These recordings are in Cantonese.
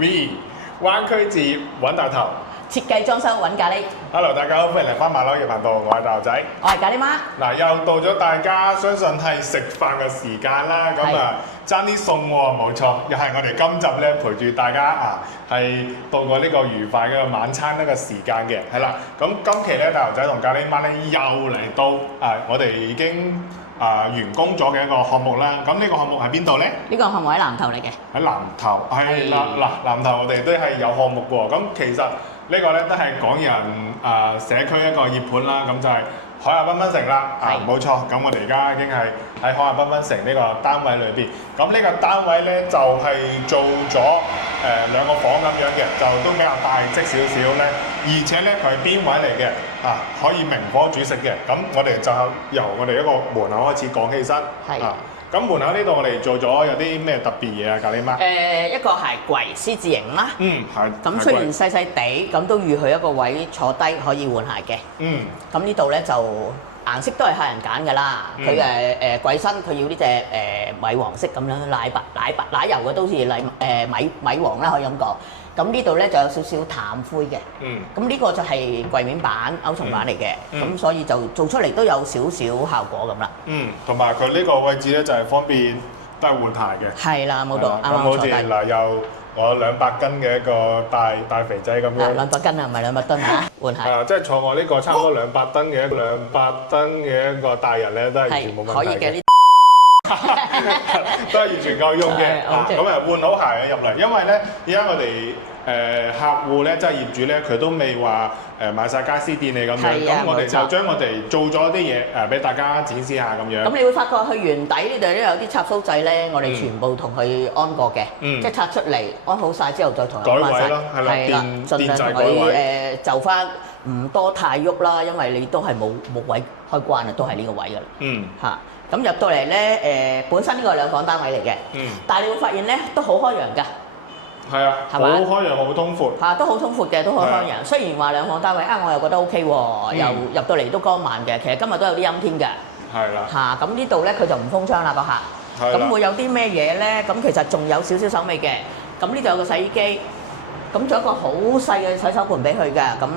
V 灣區置業揾大頭。設計裝修揾咖喱。Hello，大家好，歡迎嚟翻馬騮嘅頻道，我係大頭仔。我係咖喱媽。嗱，又到咗大家相信係食飯嘅時間啦，咁啊爭啲餸喎，冇錯，又係我哋今集咧陪住大家係度過呢個愉快嘅晚餐呢個時間嘅，係啦。咁今期咧大頭仔同咖喱媽咧又嚟到我哋已經完工咗嘅一個項目啦。咁呢個項目喺邊度咧？呢個項目喺南頭嚟嘅。喺南頭，係啦，嗱，南頭我哋都係有項目喎。咁其實呢個咧都係港人社區一個熱盤啦，咁就係海亞繽紛城啦，冇錯。咁我哋而家已經係喺海亞繽紛城呢個單位裏邊。咁呢個單位咧就係做咗兩個房咁樣嘅，就都比較大積少少咧。而且咧佢係邊位嚟嘅可以明火煮食嘅。咁我哋就由我哋一個門口開始講起身。係。咁門口呢度我哋做咗有啲咩特別嘢啊？咖喱媽？一個鞋櫃獅字形啦。係。咁雖然細細地，咁都預佢一個位坐低可以換鞋嘅。咁呢度咧就顏色都係客人揀㗎啦。佢櫃身佢要呢隻米黃色咁樣奶油嘅，都好似米黃啦，可以咁講。咁呢度咧就有少少淡灰嘅。咁呢個就係櫃面板、歐松板嚟嘅。咁所以就做出嚟都有少少效果咁啦。同埋佢呢個位置咧就係方便都係換鞋嘅。係啦，冇錯。咁好似嗱，又我200斤嘅一個大肥仔咁樣。200斤啊，唔係200噸嚇，換鞋。即係坐我呢個差唔多200噸嘅一個大人咧，都係完全冇問題嘅。可以嘅。都係完全夠用嘅。咁換好鞋入嚟，因為咧而家我哋客戶咧，即係業主咧，佢都未話買晒家私電器咁樣。咁我哋就將我哋做咗啲嘢俾大家展示下咁樣。咁你會發覺去圓底呢度咧有啲插蘇仔咧，我哋全部同佢安過嘅。即係拆出嚟安好晒之後再同佢安晒。改位咯，係啦，盡量同佢就翻唔多太喐啦，因為你都係冇位開關啊，都係呢個位㗎啦。咁入到嚟咧，本身呢個係兩房單位嚟嘅，但係你會發現咧都好開揚㗎。係啊，好開揚，好通闊。都好通闊嘅，都好開揚。雖然話兩房單位我又覺得 OK 喎，又入到嚟都光猛嘅。其實今日都有啲陰天㗎。係啦。咁呢度咧佢就唔封窗啦個客。咁會有啲咩嘢咧？咁其實仲有少少手尾嘅。咁呢度有個洗衣機。咁仲有一個好細嘅洗手盆俾佢㗎，咁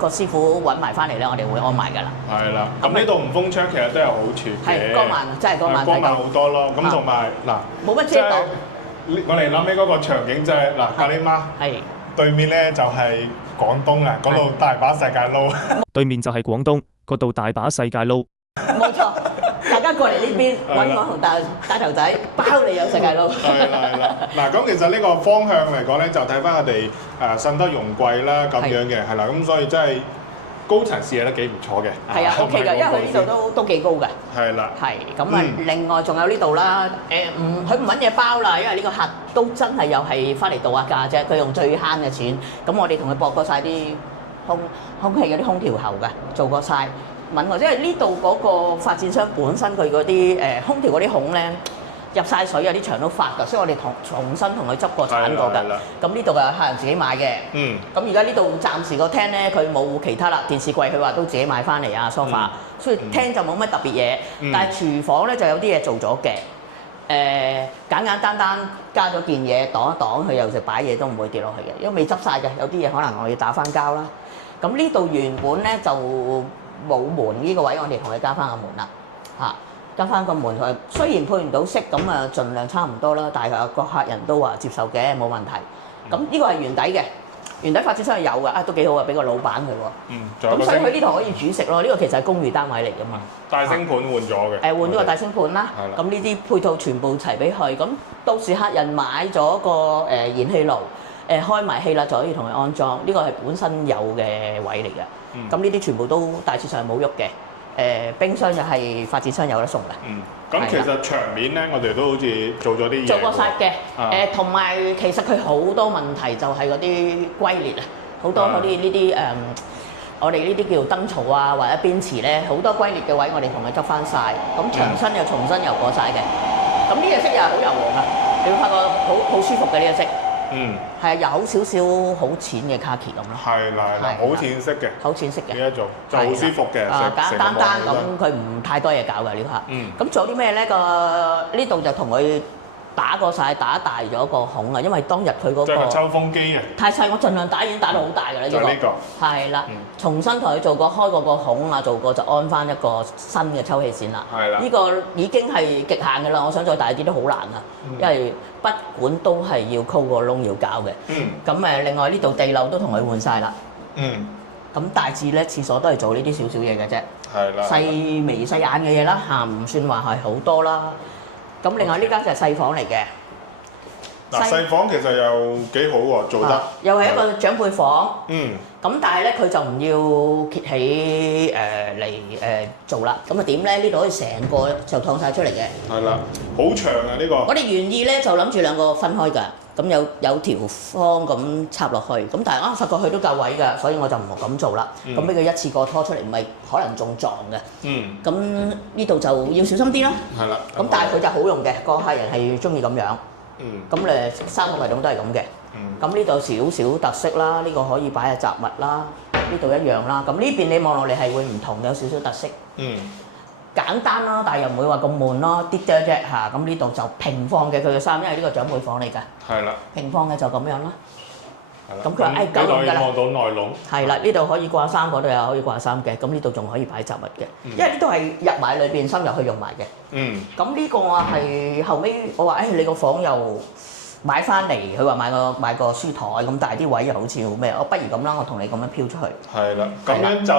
個師傅揾埋翻嚟咧，我哋會安埋㗎啦。係啦，咁呢度唔封窗其實都有好處嘅。係光猛，真係光猛。光猛好多咯，咁同埋嗱，冇乜遮擋。我哋諗起嗰個場景就係嗱，咖喱媽。係。對面咧就係廣東啊，嗰度大把世界撈。對面就係廣東，嗰度大把世界撈。冇錯。大家過嚟呢邊揾我同大頭仔，包你有世界撈。係啦。嗱，咁其實呢個方向嚟講咧，就睇翻我哋信德容櫃啦咁樣嘅，係啦。咁所以真係高層視野都幾唔錯嘅。係啊 ，OK 㗎，因為佢呢度都幾高㗎。係啦。係。咁啊，另外仲有呢度啦，佢唔揾嘢包啦，因為呢個客都真係又係翻嚟度下價啫，佢用最慳嘅錢。咁我哋同佢駁過晒啲空氣嗰啲空調喉㗎，做過晒。問我，因為呢度嗰個發展商本身佢嗰啲空調嗰啲孔咧入晒水啊，啲牆都發㗎，所以我哋重新同佢執過鏟過㗎。咁呢度係客人自己買嘅。咁而家呢度暫時個廳咧，佢冇其他啦，電視櫃佢話都自己買翻嚟啊，梳化，所以廳就冇乜特別嘢。但係廚房咧就有啲嘢做咗嘅。簡單加咗件嘢擋一擋，佢有時擺嘢都唔會跌落去嘅，因為未執晒嘅，有啲嘢可能我要打翻膠啦。咁呢度原本咧就冇門呢個位，我哋同佢加翻個門啦，加翻個門佢。雖然配唔到色，咁啊盡量差唔多啦，但係個客人都話接受嘅，冇問題。咁呢個係圓底嘅，圓底發展商係有嘅，都幾好啊，俾個老闆佢喎。咁所以佢呢度可以煮食咯。呢個其實係公寓單位嚟㗎嘛。大星盤換咗嘅。換咗個大星盤啦。咁呢啲配套全部齊俾佢。咁到時客人買咗個燃氣爐，開埋氣啦，就可以同佢安裝。呢個係本身有嘅位嚟嘅。咁呢啲全部都大致上係冇喐嘅，冰箱就係發展商有得送嘅。咁其實牆面咧，我哋都好似做咗啲嘢。做過晒嘅，同埋其實佢好多問題就係嗰啲龜裂啊，好多嗰啲呢啲我哋呢啲叫燈槽啊或者邊瓷咧，好多龜裂嘅位我哋同佢執翻晒。咁牆身又重新油過晒嘅。咁呢隻色又係好柔和㗎，你會發覺好舒服嘅呢隻色。係有少少好淺嘅卡其咁咯。係啦，好淺色嘅。好淺色嘅。呢一種就好舒服嘅。簡單咁，佢唔太多嘢搞㗎呢客。咁做啲咩咧？呢度就同佢打過晒，打大咗個孔啊，因為當日佢嗰個即係個抽風機啊，太細，我盡量打已經打到好大㗎啦，就呢個係啦，重新同佢做過開過個孔啊，做過就安翻一個新嘅抽氣扇啦。係啦，呢個已經係極限㗎啦，我想再大啲都好難啊，因為筆管都係要溝個窿要搞嘅。咁另外呢度地漏都同佢換晒啦。咁大致咧廁所都係做呢啲少少嘢嘅啫。係啦，細眉細眼嘅嘢啦嚇，唔算話係好多啦。咁另外呢間就係細房嚟嘅。嗱，細房其實又幾好喎，做得。又係一個長輩房。咁但係咧，佢就唔要揭起嚟做啦。咁啊點咧？呢度可以成個就燙晒出嚟嘅。係啦，好長啊呢個。我哋原意咧就諗住兩個分開㗎。咁有條方咁插落去。咁但係發覺佢都夠位㗎，所以我就唔咁做啦。咁俾佢一次過拖出嚟，唔係可能仲撞嘅。咁呢度就要小心啲啦。係啦。咁但係佢就好用嘅，個客人係中意咁樣。咁三個系統都係咁嘅。咁呢度少少特色啦，呢個可以擺下雜物啦，呢度一樣啦。咁呢邊你望落嚟係會唔同，有少少特色。簡單啦，但係又唔會話咁悶咯，啲啫嚇。咁呢度就平放嘅佢嘅衫，因為呢個長輩房嚟㗎。係啦。平放嘅就咁樣啦。咁佢話誒夠用㗎啦。望到內籠。係啦，呢度可以掛衫，嗰度又可以掛衫嘅。咁呢度仲可以擺雜物嘅，因為呢度係入埋裏邊，深入去用埋嘅。咁呢個啊係後尾我話誒你個房又買翻嚟，佢話買個書台咁，但係啲位又好似好咩，我不如咁啦，我同你咁樣飄出去。係啦，咁樣就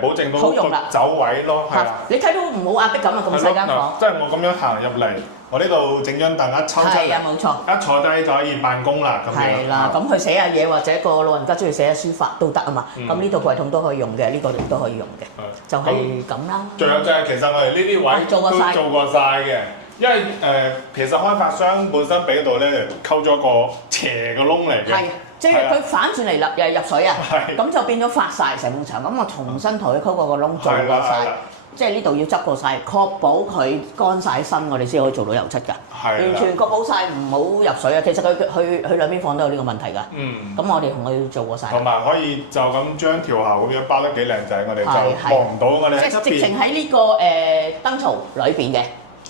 保證到個走位咯，係啦。你睇到唔好壓迫感啊，咁細間房。即係我咁樣行入嚟，我呢度整張凳一抽出嚟，係啊冇錯，一坐低就可以辦公啦。咁樣係啦，咁佢寫下嘢或者個老人家中意寫下書法都得啊嘛。咁呢度櫃桶都可以用嘅，呢個都可以用嘅，就係咁啦。仲有就係其實我哋呢啲位都做過晒嘅。因為其實開發商本身俾度咧溝咗個斜個窿嚟嘅，係即係佢反轉嚟入水啊，咁就變咗發晒成埲牆。咁我重新同佢溝過個窿做過晒，即係呢度要執過晒，確保佢乾晒身，我哋先可以做到油漆㗎。完全確保晒唔好入水啊！其實佢兩邊房都有呢個問題㗎。咁我哋同佢做過晒。同埋可以就咁將條喉咁樣包得幾靚仔，我哋就望唔到我哋喺側邊。即係直情喺呢個燈槽裏邊嘅。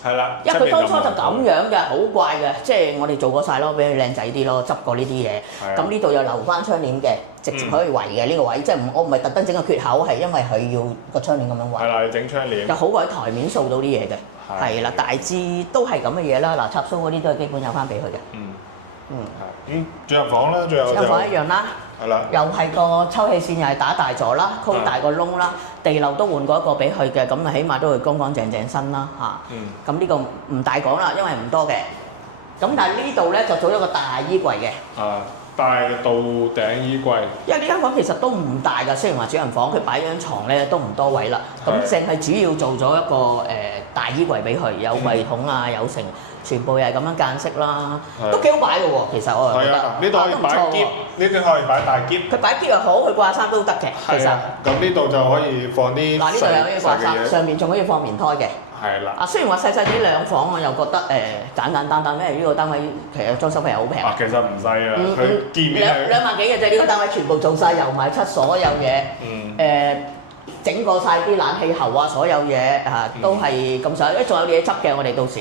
係啦，因為佢當初就咁樣嘅，好怪嘅，即係我哋做過晒咯，俾佢靚仔啲咯，執過呢啲嘢。咁呢度又留翻窗簾嘅，直接可以圍嘅呢個位，即係我唔係特登整個缺口，係因為佢要個窗簾咁樣圍。係啦，整窗簾。就好過喺台面掃到啲嘢嘅。係啦，大致都係咁嘅嘢啦。嗱，插蘇嗰啲都係基本有翻俾佢嘅。主人房啦，主人房一樣啦。係啦，又係個抽氣扇又係打大咗啦，溝大個窿啦，地漏都換過一個俾佢嘅，咁啊起碼都會乾乾淨淨身啦嚇。咁呢個唔大講啦，因為唔多嘅。咁但係呢度咧就做咗個大衣櫃嘅。大到頂衣櫃。因為呢間房其實都唔大㗎，雖然話主人房佢擺張床咧都唔多位啦，咁淨係主要做咗一個大衣櫃俾佢，有櫃桶啊，有成。全部又係咁樣間式啦，都幾好擺嘅喎。其實我覺得呢度可以擺篋，呢啲可以擺大篋。佢擺篋又好，佢掛衫都得嘅。其實咁呢度就可以放啲嗱，呢度有啲掛衫，上面仲可以放棉胎嘅。係啦。雖然話細細啲兩房，我又覺得簡簡單單，因為呢個單位其實裝修費好平。其實唔細啊，佢見面2萬幾嘅啫，呢個單位全部做晒油埋漆，所有嘢整過晒啲冷氣喉啊，所有嘢都係咁上下，仲有嘢執嘅，我哋到時。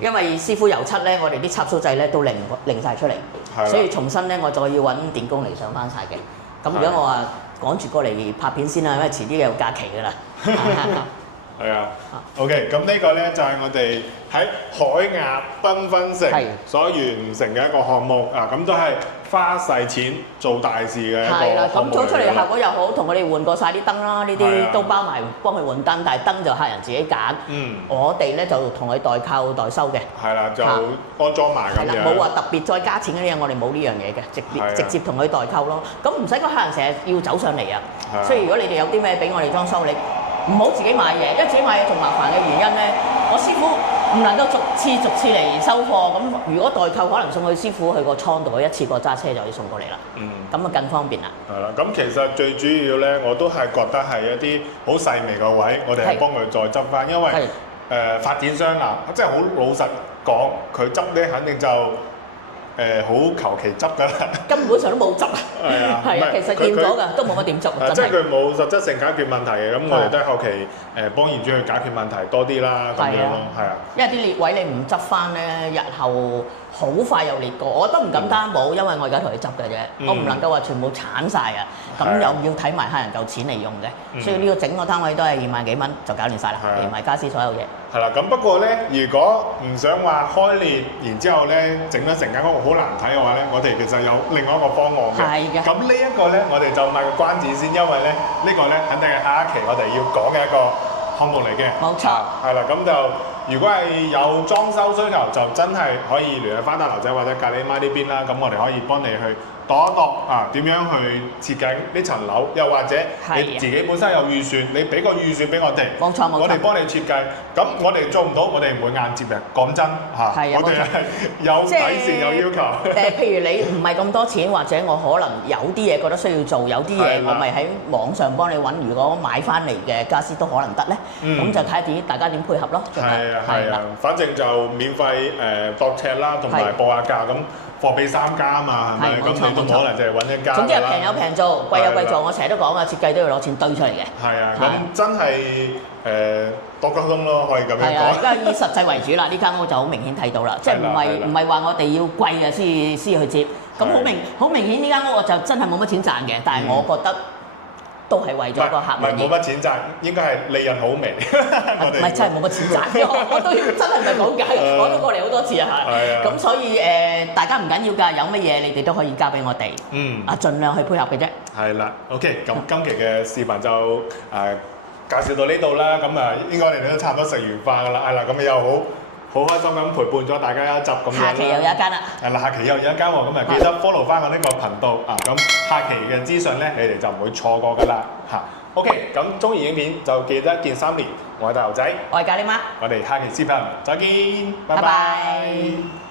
因為師傅油漆咧，我哋啲插蘇掣咧都擰晒出嚟，所以重新咧我再要揾電工嚟上翻晒嘅。咁如果我話趕住過嚟拍片先啦，因為遲啲有假期㗎啦。係啊。OK，咁呢個咧就係我哋喺海雅繽紛城所完成嘅一個項目啊，咁都係花細錢做大事嘅一個項目。係啦，咁做出嚟嘅效果又好，同佢哋換過晒啲燈啦，呢啲都包埋幫佢換燈，但係燈就客人自己揀。我哋咧就同佢代購代收嘅。係啦，就安裝埋咁樣。冇話特別再加錢嗰啲嘢，我哋冇呢樣嘢嘅，直接同佢代購咯。咁唔使個客人成日要走上嚟啊。所以如果你哋有啲咩俾我哋裝修，你唔好自己買嘢，因為自己買嘢仲麻煩嘅原因咧，我師傅唔能夠逐次嚟收貨。咁如果代購，可能送去師傅去個倉度，一次過揸車就可以送過嚟啦。咁啊更方便啦。係啦，咁其實最主要咧，我都係覺得係一啲好細微個位，我哋係幫佢再執翻，因為發展商啊，即係好老實講，佢執咧肯定就好求其執㗎啦，根本上都冇執啊。係啊，係啊，其實驗咗㗎，都冇乜點執啊。即係佢冇實質性解決問題嘅，咁我哋都係後期幫業主去解決問題多啲啦，咁樣咯，係啊。因為啲裂位你唔執翻咧，日後好快又裂過，我都唔敢擔保，因為我而家同佢執嘅啫，我唔能夠話全部鏟晒啊，咁又要睇埋客人夠錢嚟用嘅，所以呢個整個單位都係2萬幾蚊就搞掂晒啦，連埋家私所有嘢。係啦，咁不過咧，如果唔想話開裂，然之後咧整得成間屋好難睇嘅話咧，我哋其實有另外一個方案嘅。係嘅。咁呢一個咧，我哋就賣個關子先，因為咧呢個咧肯定係下一期我哋要講嘅一個項目嚟嘅。冇錯。係啦，咁就如果係有裝修需求，就真係可以聯繫翻大樓仔或者隔離媽呢邊啦。咁我哋可以幫你去度一度點樣去設計呢層樓，又或者你自己本身有預算，你俾個預算俾我哋，冇錯，我哋幫你設計。咁我哋做唔到，我哋唔會硬接嘅。講真我哋係有底線有要求。譬如你唔係咁多錢，或者我可能有啲嘢覺得需要做，有啲嘢我咪喺網上幫你揾。如果買翻嚟嘅家私都可能得咧，咁就睇下大家點配合咯。係啊，反正就免費度尺啦，同埋報下價咁。貨比三家啊嘛，係咪？咁你都可能就係揾一家。總之係平有平做，貴有貴做。我成日都講啊，設計都要攞錢堆出嚟嘅。係啊，咁真係多溝通咯，可以咁樣講。係啊，而家以實際為主啦，呢間屋就好明顯睇到啦，即係唔係話我哋要貴啊先去接。咁好明顯呢間屋我就真係冇乜錢賺嘅，但係我覺得都係為咗個客。唔係冇乜錢賺，應該係利潤好微。唔係真係冇乜錢賺，我都要真係唔係講解，我都過嚟好多次啊。咁所以大家唔緊要㗎，有乜嘢你哋都可以交俾我哋。盡量去配合嘅啫。係啦，OK，咁今期嘅視頻就介紹到呢度啦。咁應該你哋都差唔多食完飯㗎啦。係啦，咁又好開心咁陪伴咗大家一集咁樣啦。下期又有一間啦。係啦，下期又有一間喎，咁記得 follow 翻我呢個頻道啊。咁下期嘅資訊咧，你哋就唔會錯過㗎啦。OK，咁中意影片就記得見3連。我係大牛仔，我係咖喱媽，我哋下期視頻再見，拜拜。